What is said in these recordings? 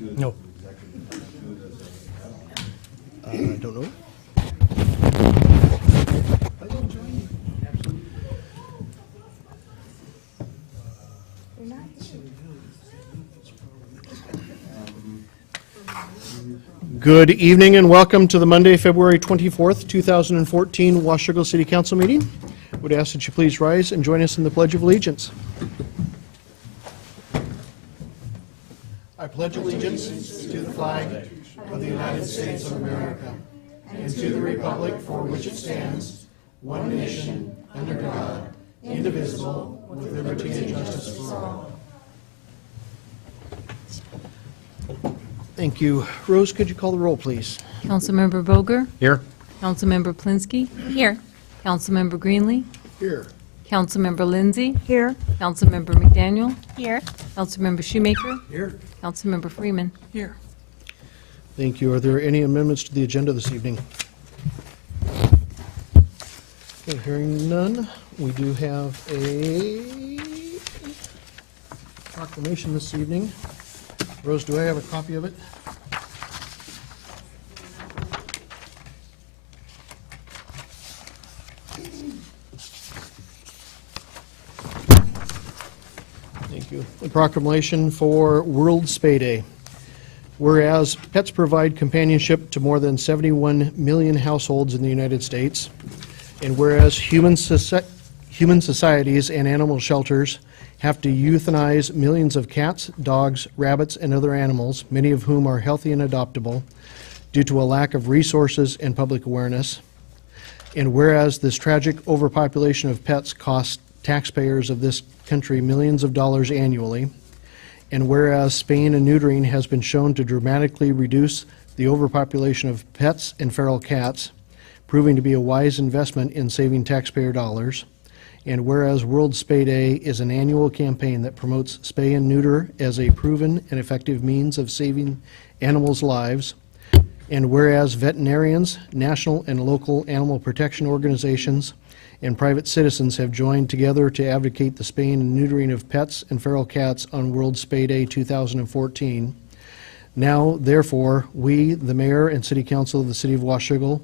No. I don't know. Good evening and welcome to the Monday, February 24th, 2014 Washougal City Council meeting. Would ask that you please rise and join us in the Pledge of Allegiance. I pledge allegiance to the flag of the United States of America and to the republic for which it stands, one nation, under God, indivisible, with liberty and justice for all. Thank you. Rose, could you call the roll, please? Councilmember Boger? Here. Councilmember Plinsky? Here. Councilmember Greenlee? Here. Councilmember Lindsay? Here. Councilmember McDaniel? Here. Councilmember Shoemaker? Here. Councilmember Freeman? Here. Thank you. Are there any amendments to the agenda this evening? Okay, hearing none, we do have a proclamation this evening. Rose, do I have a copy of it? Thank you. A proclamation for World Spay Day. Whereas pets provide companionship to more than 71 million households in the United States, and whereas human societies and animal shelters have to euthanize millions of cats, dogs, rabbits, and other animals, many of whom are healthy and adoptable, due to a lack of resources and public awareness. And whereas this tragic overpopulation of pets costs taxpayers of this country millions of dollars annually, and whereas spaying and neutering has been shown to dramatically reduce the overpopulation of pets and feral cats, proving to be a wise investment in saving taxpayer dollars. And whereas World Spay Day is an annual campaign that promotes spay and neuter as a proven and effective means of saving animals' lives, and whereas veterinarians, national and local animal protection organizations, and private citizens have joined together to advocate the spaying and neutering of pets and feral cats on World Spay Day 2014. Now, therefore, we, the Mayor and City Council of the City of Washougal,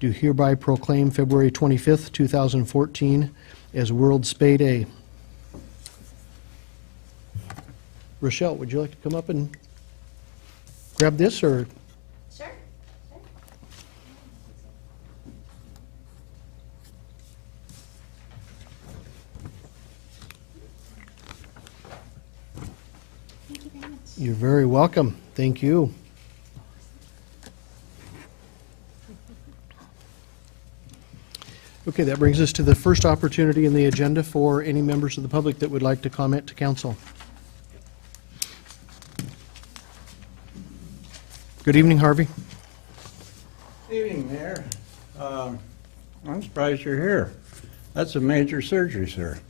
do hereby proclaim February 25th, 2014 as World Spay Day. Rochelle, would you like to come up and grab this, or? Sure. Thank you very much. You're very welcome. Thank you. Okay, that brings us to the first opportunity in the agenda for any members of the public that would like to comment to council. Good evening, Harvey. Good evening, Mayor. I'm surprised you're here. That's a major surgery, sir.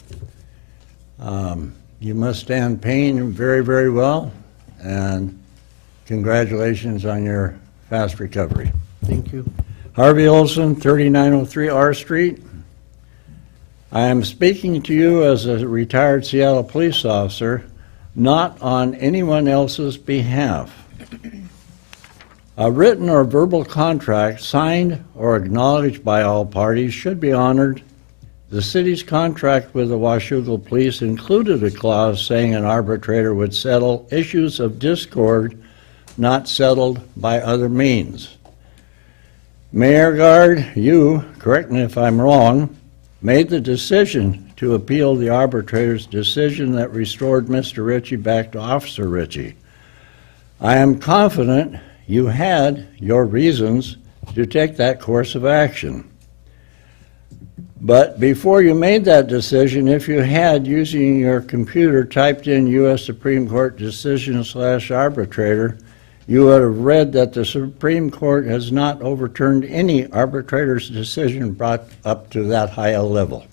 You must stand pain very, very well, and congratulations on your fast recovery. Thank you. Harvey Olson, 3903 R Street. I am speaking to you as a retired Seattle police officer, not on anyone else's behalf. A written or verbal contract signed or acknowledged by all parties should be honored. The city's contract with the Washougal Police included a clause saying an arbitrator would settle issues of discord not settled by other means. Mayor Guard, you, correct me if I'm wrong, made the decision to appeal the arbitrator's decision that restored Mr. Ritchie back to Officer Ritchie. I am confident you had your reasons to take that course of action. But before you made that decision, if you had, using your computer, typed in U.S. Supreme Court decision/arbitrator, you would have read that the Supreme Court has not overturned any arbitrator's decision brought up to that high a level.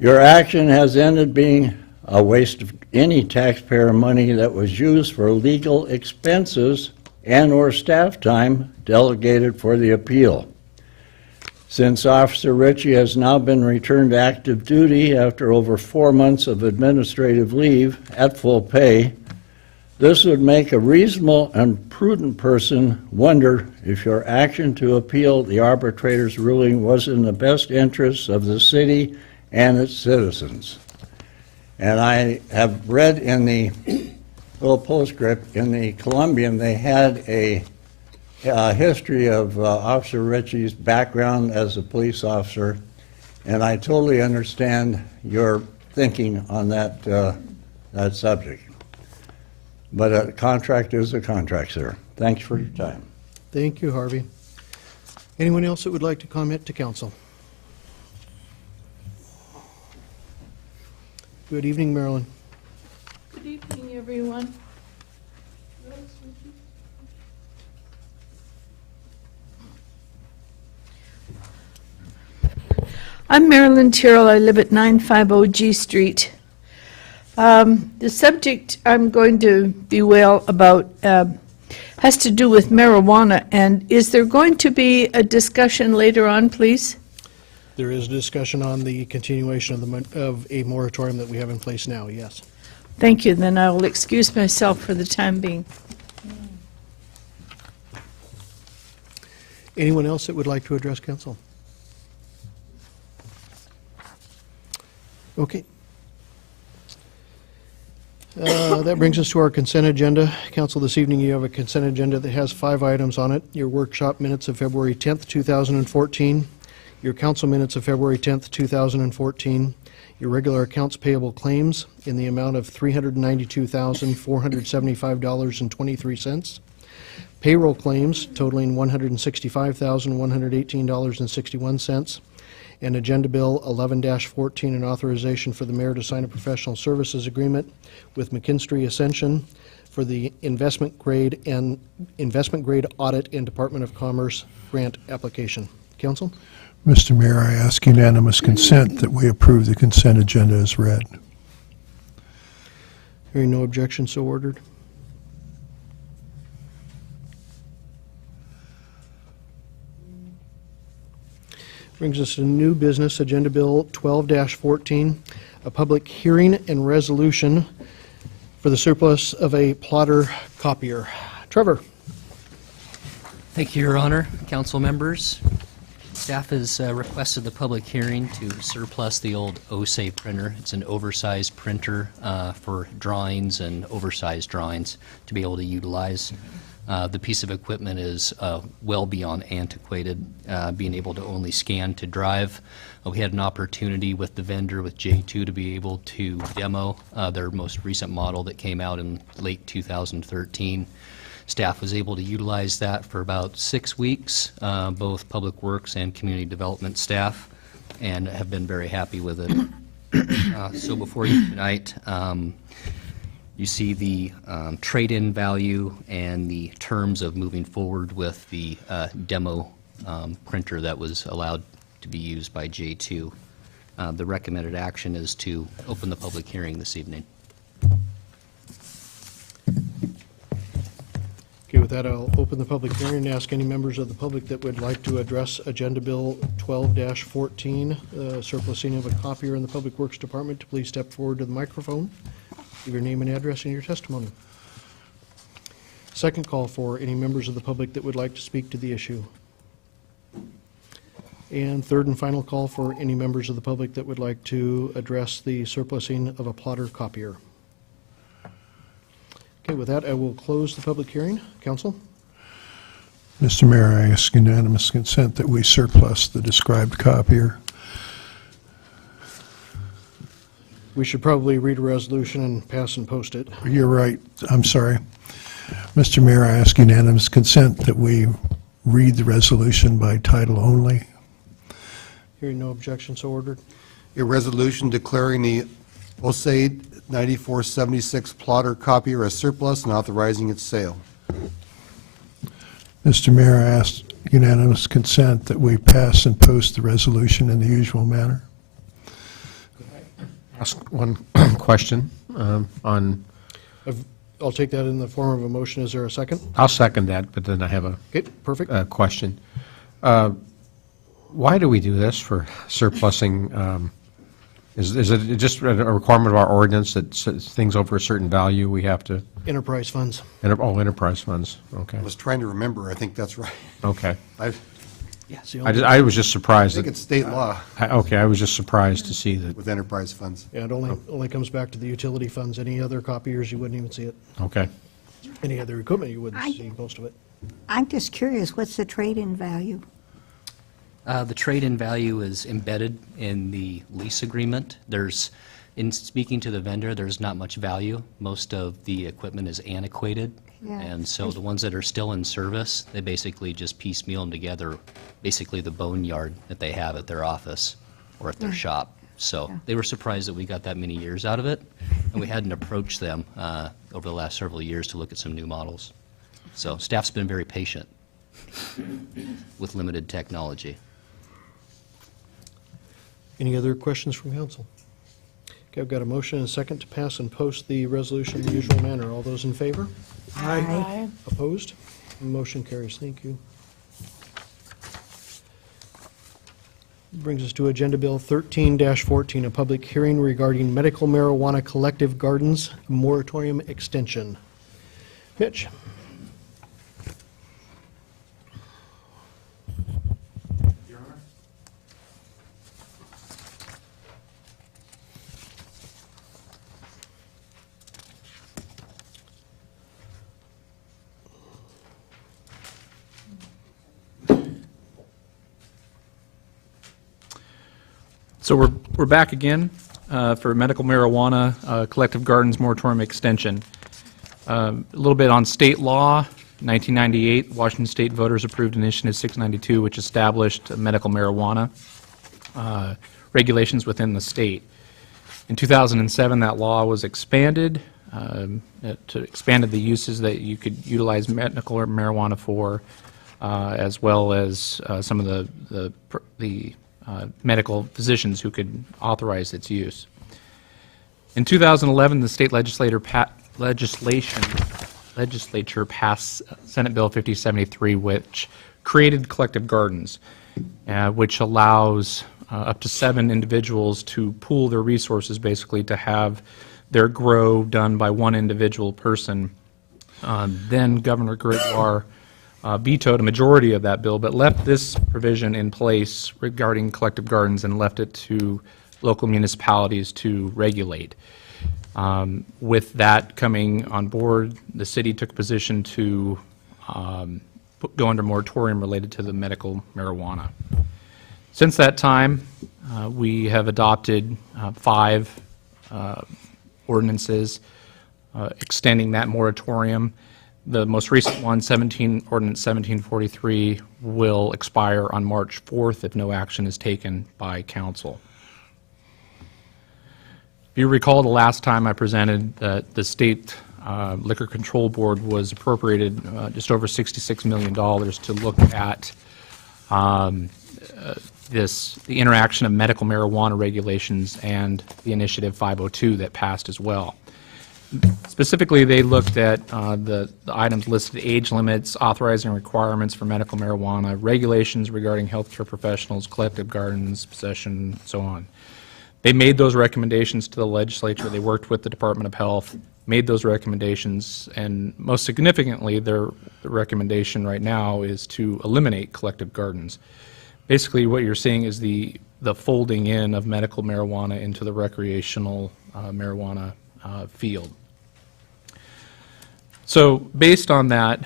Your action has ended being a waste of any taxpayer money that was used for legal expenses and/or staff time delegated for the appeal. Since Officer Ritchie has now been returned to active duty after over 4 months of administrative leave at full pay, This would make a reasonable and prudent person wonder if your action to appeal the arbitrator's ruling was in the best interests of the city and its citizens. And I have read in the little postscript, in the Columbian, they had a history of Officer Ritchie's background as a police officer, and I totally understand your thinking on that, that subject. But a contract is a contract, sir. Thanks for your time. Thank you, Harvey. Anyone else that would like to comment to council? Good evening, Marilyn. Good evening, everyone. I'm Marilyn Tyrrell. I live at 950 G Street. The subject I'm going to bewail about has to do with marijuana, and is there going to be a discussion later on, please? There is a discussion on the continuation of a moratorium that we have in place now, yes. Thank you. Then I will excuse myself for the time being. Anyone else that would like to address council? Okay. That brings us to our consent agenda. Council, this evening you have a consent agenda that has 5 items on it. Your workshop minutes of February 10th, 2014, your council minutes of February 10th, 2014, your regular accounts payable claims in the amount of $392,475.23, payroll claims totaling $165,118.61, and Agenda Bill 11-14, an authorization for the mayor to sign a professional services agreement with McKinstry Ascension for the investment grade audit and Department of Commerce grant application. Council? Mr. Mayor, I ask unanimous consent that we approve the consent agenda as read. Hearing no objection, so ordered. Brings us to new business, Agenda Bill 12-14, a public hearing and resolution for the surplus of a plotter copier. Trevor? Thank you, Your Honor. Council members, staff has requested the public hearing to surplus the old OSE printer. It's an oversized printer for drawings and oversized drawings to be able to utilize. The piece of equipment is well beyond antiquated, being able to only scan to drive. We had an opportunity with the vendor, with J2, to be able to demo their most recent model that came out in late 2013. Staff was able to utilize that for about 6 weeks, both Public Works and Community Development staff, and have been very happy with it. So before you tonight, you see the trade-in value and the terms of moving forward with the demo printer that was allowed to be used by J2. The recommended action is to open the public hearing this evening. Okay, with that, I'll open the public hearing and ask any members of the public that would like to address Agenda Bill 12-14, surplusing of a copier in the Public Works Department, to please step forward to the microphone. Give your name and address and your testimony. Second call for any members of the public that would like to speak to the issue. And third and final call for any members of the public that would like to address the surplusing of a plotter copier. Okay, with that, I will close the public hearing. Council? Mr. Mayor, I ask unanimous consent that we surplus the described copier. We should probably read a resolution and pass and post it. You're right. I'm sorry. Mr. Mayor, I ask unanimous consent that we read the resolution by title only. Hearing no objection, so ordered. A resolution declaring the OSE 9476 plotter copier as surplus and authorizing its sale. Mr. Mayor, I ask unanimous consent that we pass and post the resolution in the usual manner. Ask one question on. I'll take that in the form of a motion. Is there a second? I'll second that, but then I have Okay, perfect. a question. Why do we do this for surplusing? Is it just a requirement of our ordinance that things over a certain value we have to Enterprise funds. Enterprise funds, okay, I was trying to remember, I think that's right. okay. I It's the I only- I was just surprised think that, it's state law okay, I was just surprised to see that, with enterprise funds. Yeah, it only comes back to the utility funds. Any other copiers, you wouldn't even see it. okay. Any other equipment, you wouldn't I- see most of it. I'm just curious, what's the trade-in value? The trade-in value is embedded in the lease agreement. In speaking to the vendor, there's not much value. Most of the equipment is antiquated. Yeah. And so the ones that are still in service, they basically just piecemeal them together, basically the boneyard that they have at their office or at their shop. So they were surprised that we got that many years out of it, and we hadn't approached them over the last several years to look at some new models. So staff's been very patient with limited technology. Any other questions from council? Okay, I've got a motion and a second to pass and post the resolution in the usual manner. All those in favor? Aye. Opposed? Motion carries. Thank you. Brings us to Agenda Bill 13-14, a public hearing regarding medical marijuana collective gardens moratorium extension. Mitch? So we're back again for medical marijuana collective gardens moratorium extension. A little bit on state law. 1998, Washington State voters approved Initiative 692, which established medical marijuana regulations within the state. In 2007, that law was expanded. It expanded the uses that you could utilize medical marijuana for, as well as some of the medical physicians who could authorize its use. In 2011, the state legislature passed Senate Bill 5073, which created collective gardens, which allows up to 7 individuals to pool their resources, basically to have their grow done by one individual person. Then Governor Gregoire vetoed a majority of that bill, but left this provision in place regarding collective gardens and left it to local municipalities to regulate. With that coming on board, the city took a position to go under moratorium related to the medical marijuana. Since that time, we have adopted 5 ordinances extending that moratorium. The most recent one, Ordinance 1743, will expire on March 4th if no action is taken by council. If you recall, the last time I presented that the State Liquor Control Board was appropriated just over $66 million to look at the interaction of medical marijuana regulations and the Initiative 502 that passed as well. Specifically, they looked at the items listed: age limits, authorizing requirements for medical marijuana, regulations regarding healthcare professionals, collective gardens, possession, so on. They made those recommendations to the legislature. They worked with the Department of Health, made those recommendations, and most significantly, their recommendation right now is to eliminate collective gardens. Basically, what you're seeing is the folding in of medical marijuana into the recreational marijuana field. So based on that,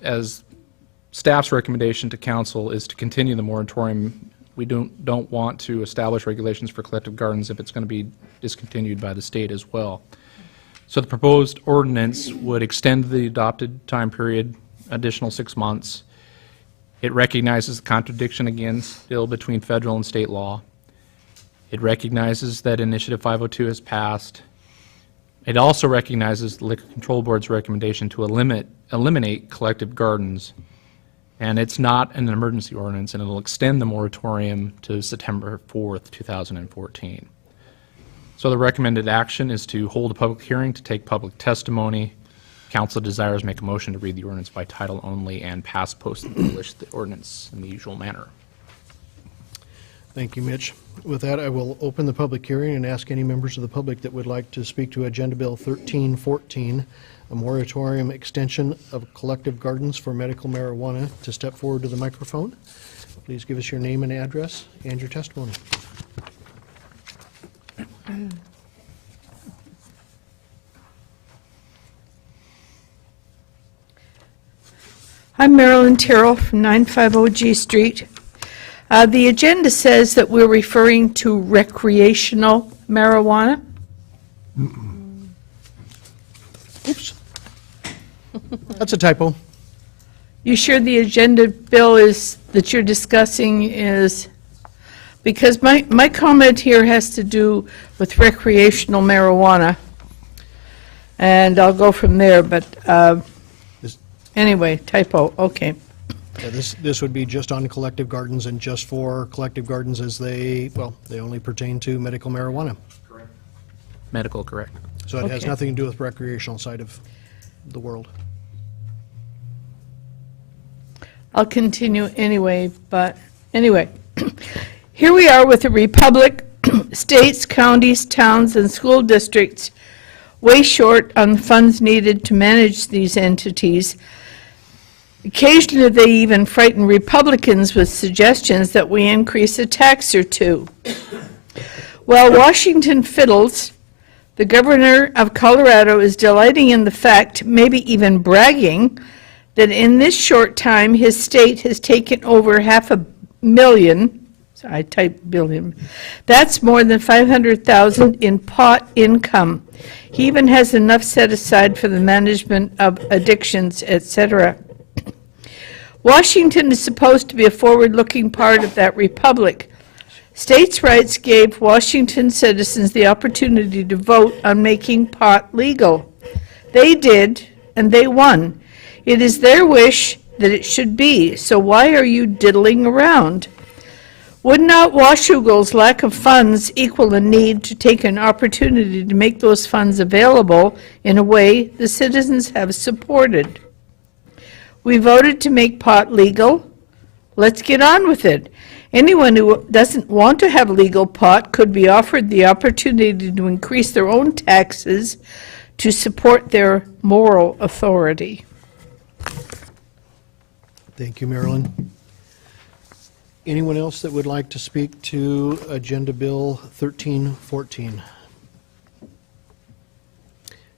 as staff's recommendation to council is to continue the moratorium. We don't want to establish regulations for collective gardens if it's going to be discontinued by the state as well. So the proposed ordinance would extend the adopted time period additional 6 months. It recognizes the contradiction again still between federal and state law. It recognizes that Initiative 502 has passed. It also recognizes the Liquor Control Board's recommendation to eliminate collective gardens. And it's not an emergency ordinance, and it'll extend the moratorium to September 4th, 2014. So the recommended action is to hold a public hearing to take public testimony. Council desires make a motion to read the ordinance by title only and pass, post, and publish the ordinance in the usual manner. Thank you, Mitch. With that, I will open the public hearing and ask any members of the public that would like to speak to Agenda Bill 1314, a moratorium extension of collective gardens for medical marijuana, to step forward to the microphone. Please give us your name and address and your testimony. I'm Marilyn Terrell from 950 G Street. The agenda says that we're referring to recreational marijuana. Oops. That's a typo. You sure the agenda bill is, that you're discussing is, because my comment here has to do with recreational marijuana. And I'll go from there, but anyway, typo, okay. Yeah, this would be just on collective gardens and just for collective gardens as they only pertain to medical marijuana. Medical, correct. So it has Okay. nothing to do with recreational side of the world. I'll continue anyway, but anyway. Here we are with a republic, states, counties, towns, and school districts way short on the funds needed to manage these entities. Occasionally, they even frighten Republicans with suggestions that we increase a tax or two. While Washington fiddles, the governor of Colorado is delighting in the fact, maybe even bragging, that in this short time, his state has taken over 500,000, I typed billion, that's more than 500,000 in pot income. He even has enough set aside for the management of addictions, etc. Washington is supposed to be a forward-looking part of that republic. States' rights gave Washington citizens the opportunity to vote on making pot legal. They did, and they won. It is their wish that it should be, so why are you diddling around? Would not Washougal's lack of funds equal a need to take an opportunity to make those funds available in a way the citizens have supported? We voted to make pot legal. Let's get on with it. Anyone who doesn't want to have legal pot could be offered the opportunity to increase their own taxes to support their moral authority. Thank you, Marilyn. Anyone else that would like to speak to Agenda Bill 1314?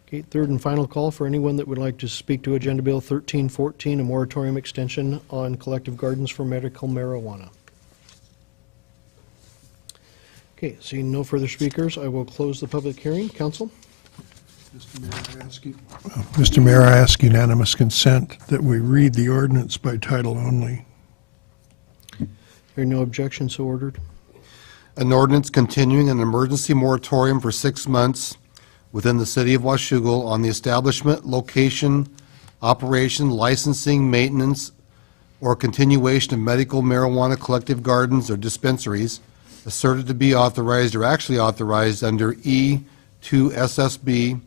Okay, third and final call for anyone that would like to speak to Agenda Bill 1314, a moratorium extension on collective gardens for medical marijuana. Okay, seeing no further speakers, I will close the public hearing. Council? Mr. Mayor, I ask unanimous consent that we read the ordinance by title only. Hearing no objection, so ordered. An ordinance continuing an emergency moratorium for 6 months within the city of Washougal on the establishment, location, operation, licensing, maintenance, or continuation of medical marijuana collective gardens or dispensaries asserted to be authorized or actually authorized under E2 SSB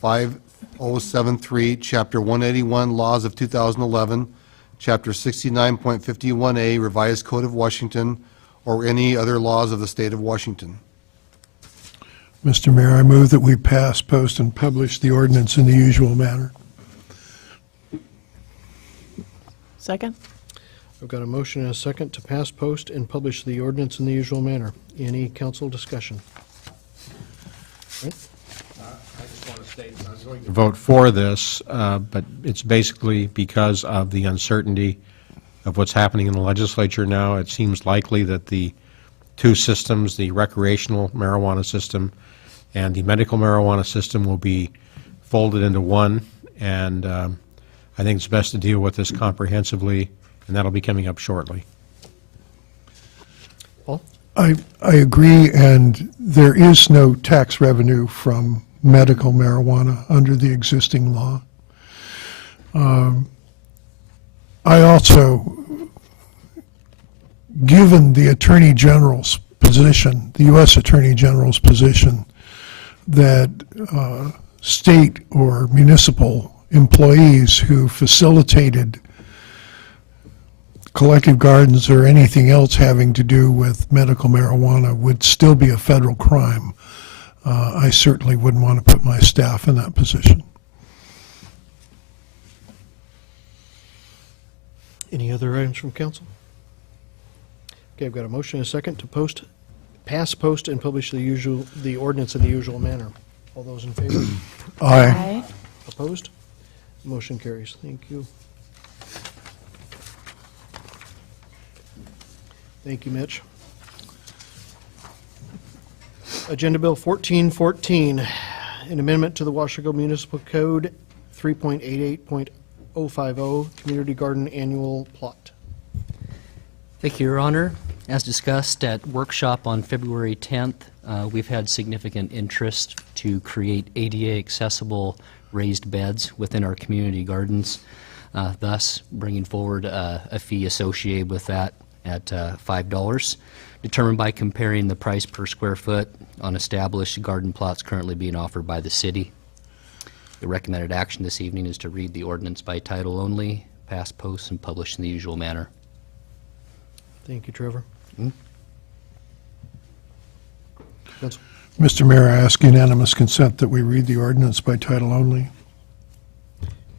5073, Chapter 181, Laws of 2011, Chapter 69.51A, Revised Code of Washington, or any other laws of the state of Washington. Mr. Mayor, I move that we pass, post, and publish the ordinance in the usual manner. Second? I've got a motion and a second to pass, post, and publish the ordinance in the usual manner. Any council discussion? Right? Vote for this, but it's basically because of the uncertainty of what's happening in the legislature now. It seems likely that the two systems, the recreational marijuana system and the medical marijuana system, will be folded into one, and I think it's best to deal with this comprehensively, and that'll be coming up shortly. Paul? I agree, and there is no tax revenue from medical marijuana under the existing law. I also, given the Attorney General's position, the U.S. Attorney General's position, that state or municipal employees who facilitated collective gardens or anything else having to do with medical marijuana would still be a federal crime. I certainly wouldn't want to put my staff in that position. Any other items from council? Okay, I've got a motion and a second to pass, post, and publish the ordinance in the usual manner. All those in favor? Aye. Opposed? Motion carries. Thank you. Thank you, Mitch. Agenda Bill 1414, an amendment to the Washougal Municipal Code 3.88.050, Community Garden Annual Plot. Thank you, Your Honor. As discussed at workshop on February 10th, we've had significant interest to create ADA accessible raised beds within our community gardens, thus bringing forward a fee associated with that at $5, determined by comparing the price per square foot on established garden plots currently being offered by the city. The recommended action this evening is to read the ordinance by title only, pass, post, and publish in the usual manner. Thank you, Trevor. Council. Mr. Mayor, I ask unanimous consent that we read the ordinance by title only.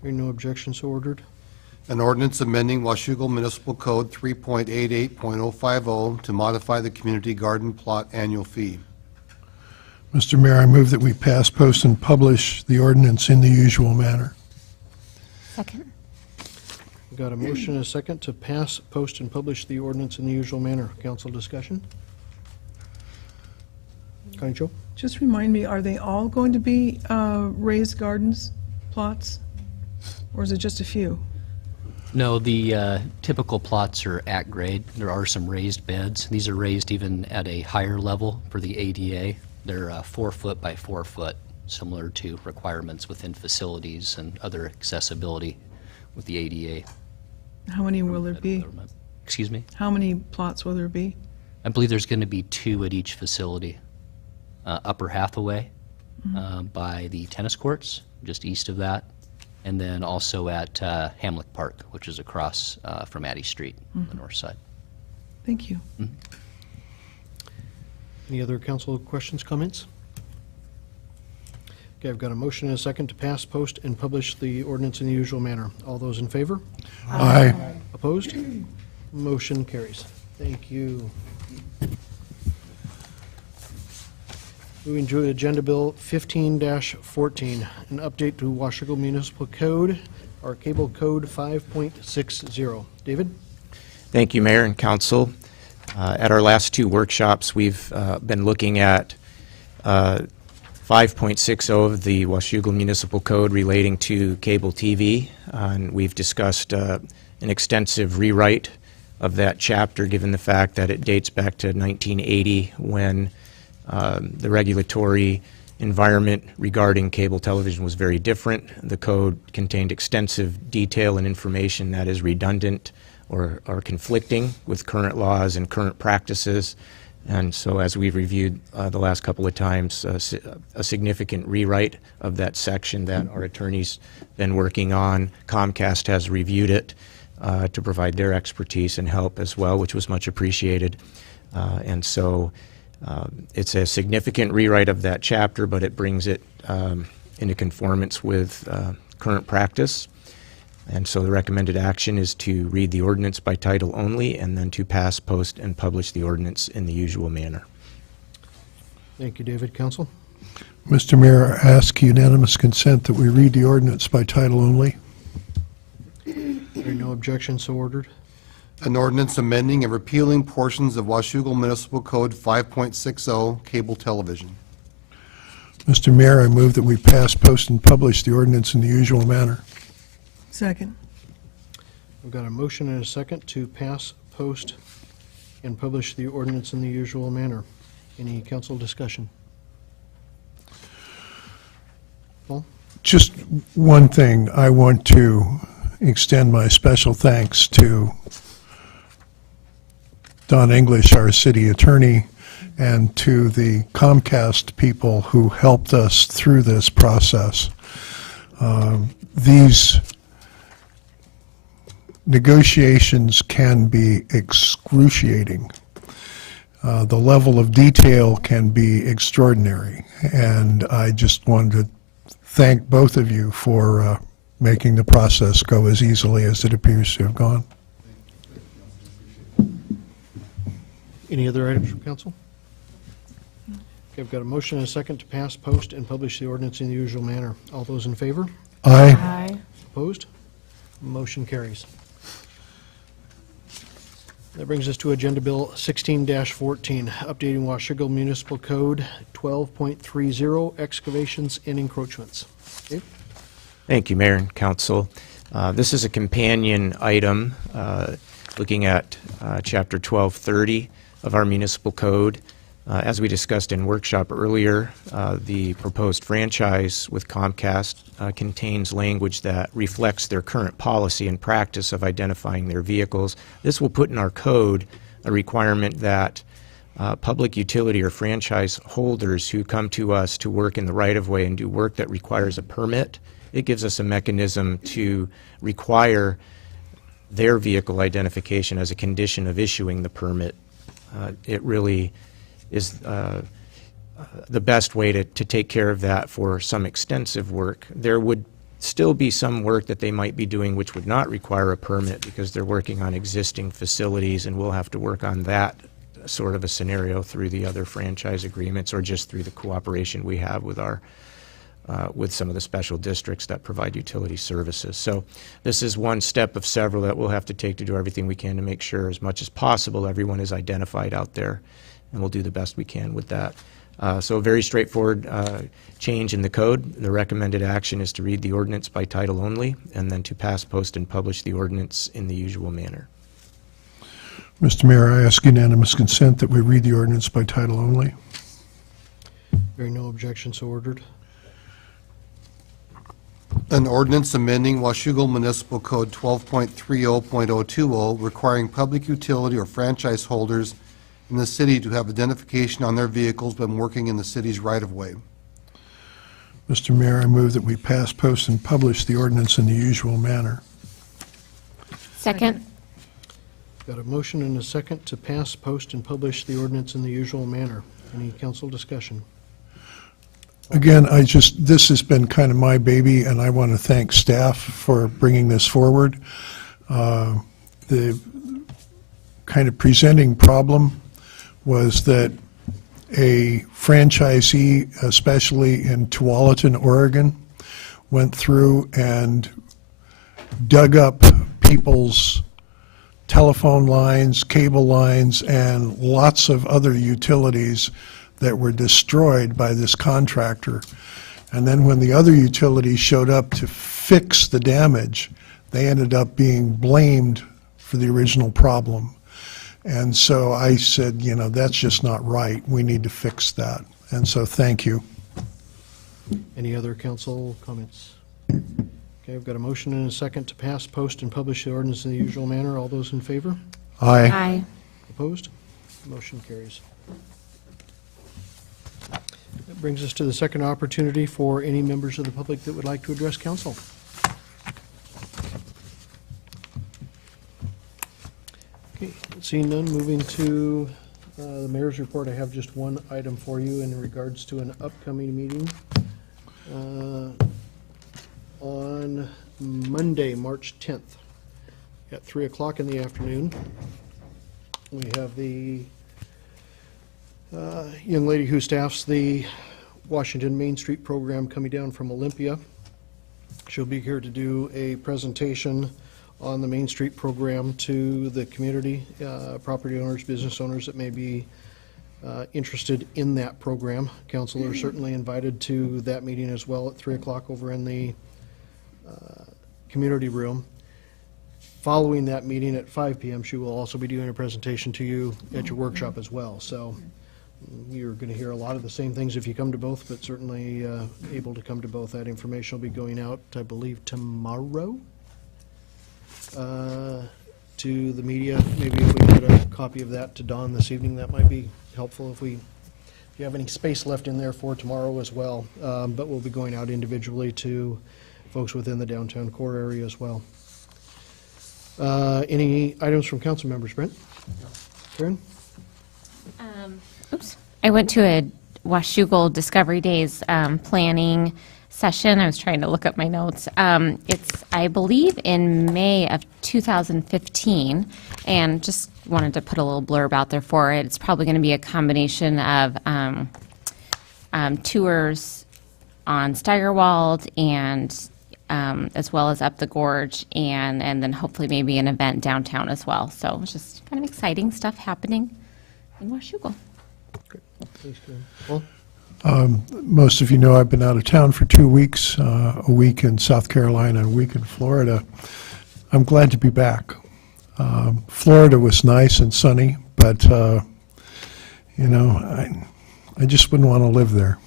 Hearing no objection, so ordered. An ordinance amending Washougal Municipal Code 3.88.050 to modify the community garden plot annual fee. Mr. Mayor, I move that we pass, post, and publish the ordinance in the usual manner. Second. We've got a motion and a second to pass, post, and publish the ordinance in the usual manner. Council discussion? Connie Jo? Just remind me, are they all going to be raised gardens, plots? Or is it just a few? No, the typical plots are at grade. There are some raised beds. These are raised even at a higher level for the ADA. They're 4 foot by 4 foot, similar to requirements within facilities and other accessibility with the ADA. How many will there be? Excuse me? How many plots will there be? I believe there's going to be 2 at each facility. Upper Hathaway by the tennis courts, just east of that, and then also at Hamlet Park, which is across from Addy Street on the north side. Thank you. Any other council questions, comments? Okay, I've got a motion and a second to pass, post, and publish the ordinance in the usual manner. All those in favor? Aye. Opposed? Motion carries. Thank you. Moving to Agenda Bill 15-14, an update to Washougal Municipal Code, our Cable Code 5.60. David? Thank you, Mayor and Council. At our last 2 workshops, we've been looking at 5.60 of the Washougal Municipal Code relating to cable TV, and we've discussed an extensive rewrite of that chapter, given the fact that it dates back to 1980 when the regulatory environment regarding cable television was very different. The code contained extensive detail and information that is redundant or conflicting with current laws and current practices. And so as we've reviewed the last couple of times, a significant rewrite of that section that our attorney's been working on. Comcast has reviewed it to provide their expertise and help as well, which was much appreciated. And so it's a significant rewrite of that chapter, but it brings it into conformance with current practice. And so the recommended action is to read the ordinance by title only and then to pass, post, and publish the ordinance in the usual manner. Thank you, David. Council? Mr. Mayor, I ask unanimous consent that we read the ordinance by title only. Hearing no objection, so ordered. An ordinance amending and repealing portions of Washougal Municipal Code 5.60, cable television. Mr. Mayor, I move that we pass, post, and publish the ordinance in the usual manner. Second. I've got a motion and a second to pass, post, and publish the ordinance in the usual manner. Any council discussion? Paul? Just one thing, I want to extend my special thanks to Don English, our city attorney, and to the Comcast people who helped us through this negotiations can be excruciating. The level of detail can be extraordinary, and I just wanted to thank both of you for making the process go as easily as it appears to have gone. Any other items from council? Okay, I've got a motion and a second to pass, post, and publish the ordinance in the usual manner. All those in favor? Aye. Aye. Opposed? Motion carries. That brings us to Agenda Bill 16-14, updating Washougal Municipal Code 12.30, excavations and encroachments. Dave? Thank you, Mayor and Council. This is a companion item looking at Chapter 1230 of our municipal code. As we discussed in workshop earlier, the proposed franchise with Comcast contains language that reflects their current policy and practice of identifying their vehicles. This will put in our code a requirement that public utility or franchise holders who come to us to work in the right-of-way and do work that requires a permit, it gives us a mechanism to require their vehicle identification as a condition of issuing the permit. It really is the best way to take care of that for some extensive work. There would still be some work that they might be doing which would not require a permit because they're working on existing facilities, and we'll have to work on that sort of a scenario through the other franchise agreements or just through the cooperation we have with our with some of the special districts that provide utility services. So this is one step of several that we'll have to take to do everything we can to make sure as much as possible everyone is identified out there, and we'll do the best we can with that. So a very straightforward change in the code. The recommended action is to read the ordinance by title only and then to pass, post, and publish the ordinance in the usual manner. Mr. Mayor, I ask unanimous consent that we read the ordinance by title only. Hearing no objection, so ordered. An ordinance amending Washougal Municipal Code 12.30.020 requiring public utility or franchise holders in the city to have identification on their vehicles when working in the city's right-of-way. Mr. Mayor, I move that we pass, post, and publish the ordinance in the usual manner. Second. Got a motion and a second to pass, post, and publish the ordinance in the usual manner. Any council discussion? Again, this has been kind of my baby, and I want to thank staff for bringing this forward. The kind of presenting problem was that a franchisee, especially in Tualatin, Oregon, went through and dug up people's telephone lines, cable lines, and lots of other utilities that were destroyed by this contractor. And then when the other utilities showed up to fix the damage, they ended up being blamed for the original problem. And so I said, you know, that's just not right. We need to fix that. And so thank you. Any other council comments? Okay, I've got a motion and a second to pass, post, and publish the ordinance in the usual manner. All those in favor? Aye. Aye. Opposed? Motion carries. That brings us to the second opportunity for any members of the public that would like to address council. Okay, seeing none, moving to the mayor's report. I have just one item for you in regards to an upcoming meeting. On Monday, March 10th, at 3 o'clock in the afternoon. We have the young lady who staffs the Washington Main Street program coming down from Olympia. She'll be here to do a presentation on the Main Street program to the community, property owners, business owners that may be interested in that program. Council are certainly invited to that meeting as well at 3 o'clock over in the community room. Following that meeting at 5 p.m., she will also be doing a presentation to you at your workshop as well. So you're going to hear a lot of the same things if you come to both, but certainly able to come to both. That information will be going out, I believe, tomorrow to the media. Maybe if we can get a copy of that to Dawn this evening, that might be helpful if you have any space left in there for tomorrow as well. But we'll be going out individually to folks within the downtown core area as well. Any items from council members, Brent? Karen? I went to a Washougal Discovery Days planning session. I was trying to look up my notes. It's, I believe, in May of 2015, and just wanted to put a little blurb out there for it. It's probably going to be a combination of tours on Steigerwald and as well as up the gorge, and then hopefully maybe an event downtown as well. So it's just kind of exciting stuff happening in Washougal. Thanks, Karen. Paul? Most of you know I've been out of town for 2 weeks, a week in South Carolina, a week in Florida. I'm glad to be back. Florida was nice and sunny, but, you know, I just wouldn't want to live there.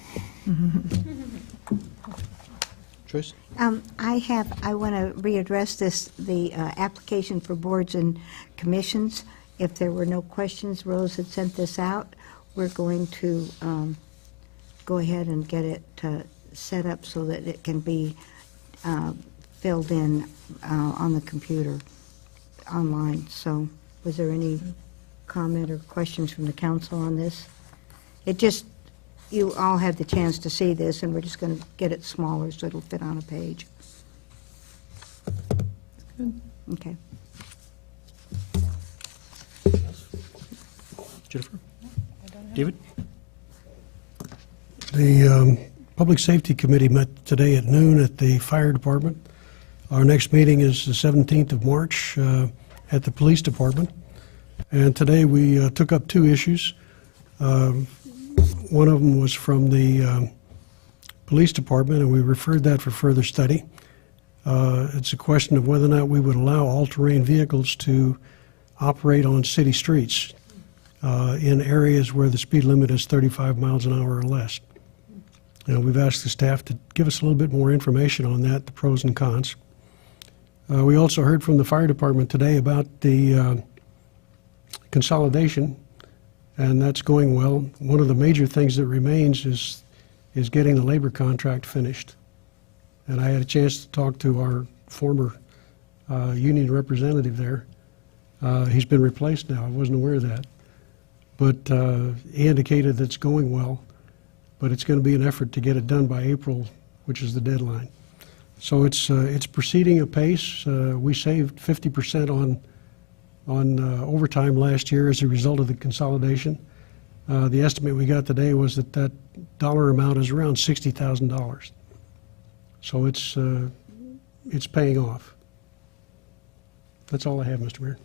Joyce? I want to readdress the application for boards and commissions. If there were no questions, Rose had sent this out. We're going to go ahead and get it set up so that it can be filled in on the computer online. So was there any comment or questions from the council on this? It just, you all had the chance to see this, and we're just going to get it smaller so it'll fit on a page. Good. Okay. Jennifer? David? The Public Safety Committee met today at noon at the Fire Department. Our next meeting is the 17th of March at the Police Department. And today we took up two issues. One of them was from the Police Department, and we referred that for further study. It's a question of whether or not we would allow all-terrain vehicles to operate on city streets in areas where the speed limit is 35 miles an hour or less. We've asked the staff to give us a little bit more information on that, the pros and cons. We also heard from the fire department today about the consolidation, and that's going well. One of the major things that remains is getting the labor contract finished. And I had a chance to talk to our former union representative there. He's been replaced now. I wasn't aware of that. But he indicated that it's going well, but it's going to be an effort to get it done by April, which is the deadline. So it's proceeding apace. We saved 50% on overtime last year as a result of the consolidation. The estimate we got today was that dollar amount is around $60,000. So it's paying off. That's all I have, Mr. Mayor.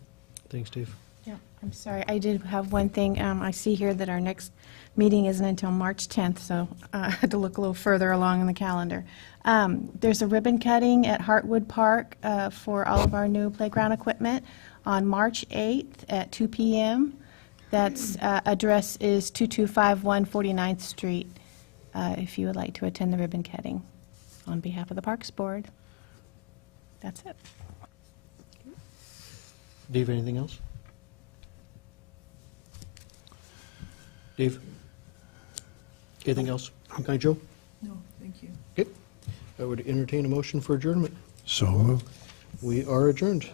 Thanks, Dave. Yeah, I'm sorry. I did have one thing. I see here that our next meeting isn't until March 10th, so I had to look a little further along in the calendar. There's a ribbon cutting at Hartwood Park for all of our new playground equipment on March 8th at 2 p.m. That's address is 2251 49th Street, if you would like to attend the ribbon cutting on behalf of the Parks Board. That's it. Dave, anything else? Dave? Anything else? Kind Joe? No, thank you. Okay. I would entertain a motion for adjournment. So moved. We are adjourned.